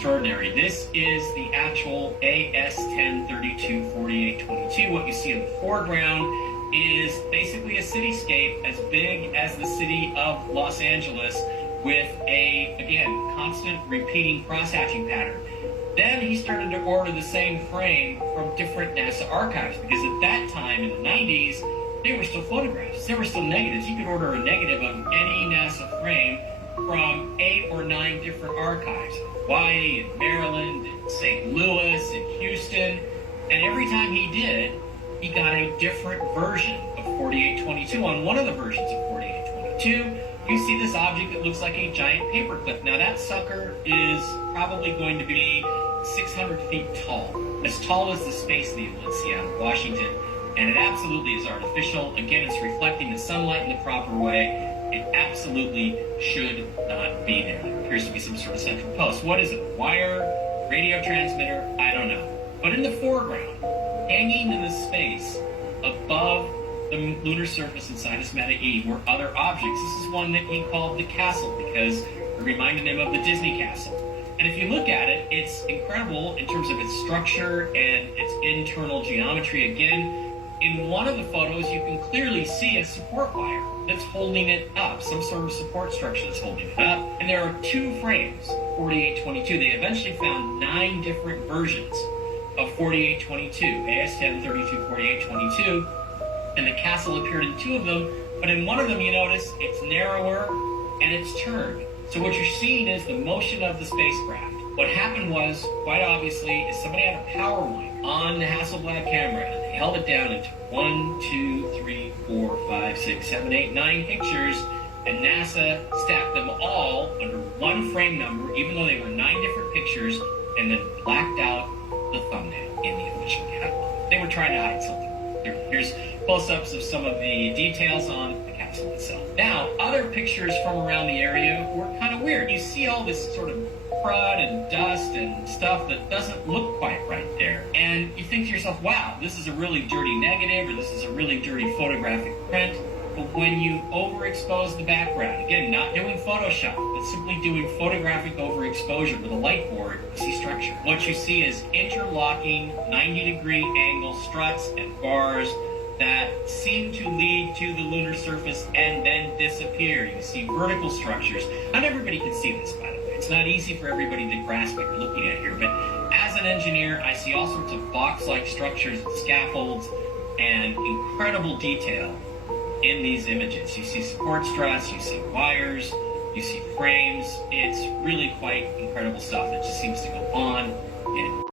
extraordinary. This is the actual AS-1032-4822. What you see in the foreground is basically a cityscape as big as the city of Los Angeles with a, again, constant repeating crosshatching pattern. Then he started to order the same frame from different NASA archives because at that time in the 90s, they were still photographs. There were still negatives. You could order a negative of any NASA frame from 8 or 9 different archives. Hawaii and Maryland and St. Louis and Houston. And every time he did, he got a different version of 4822. On one of the versions of 4822, you see this object that looks like a giant paperclip. Now that sucker is probably going to be 600 feet tall as the Space Needle in Seattle, Washington. And it absolutely is artificial. Again, it's reflecting the sunlight in the proper way. It absolutely should not be there. There appears to be some sort of central post. What is it? A wire? Radio transmitter? I don't know. But in the foreground, hanging in the space above the lunar surface inside of Meta E were other objects. This is one that he called the castle because it reminded him of the Disney castle. And if you look at it, it's incredible in terms of its structure and its internal geometry. Again, in one of the photos, you can clearly see a support wire that's holding it up, some sort of support structure that's holding it up. And there are 2 frames, 4822. They eventually found 9 different versions of 4822, AS-1032-4822, and the castle appeared in 2 of them, but in one of them you notice it's narrower and it's turned. So what you're seeing is the motion of the spacecraft. What happened was, quite obviously, is somebody had a power line on the Hasselblad camera and they held it down into 1, 2, 3, 4, 5, 6, 7, 8, 9 pictures, and NASA stacked them all under one frame number, even though they were 9 different pictures, and then blacked out the thumbnail in the official catalog. They were trying to hide something. Here's close-ups of some of the details on the capsule itself. Now, other pictures from around the area were kind of weird. You see all this sort of crud and dust and stuff that doesn't look quite right there. And you think to yourself, wow, this is a really dirty negative, or this is a really dirty photographic print. But when you overexpose the background, again, not doing Photoshop, but simply doing photographic overexposure with a light board, you see structure. What you see is interlocking 90-degree angle struts and bars that seem to lead to the lunar surface and then disappear. You see vertical structures. Not everybody can see this, by the way. It's not easy for everybody to grasp what you're looking at here, but as an engineer, I see all sorts of box-like structures and scaffolds and incredible detail in these images. You see support struts, you see wires, you see frames. It's really quite incredible stuff that just seems to go on and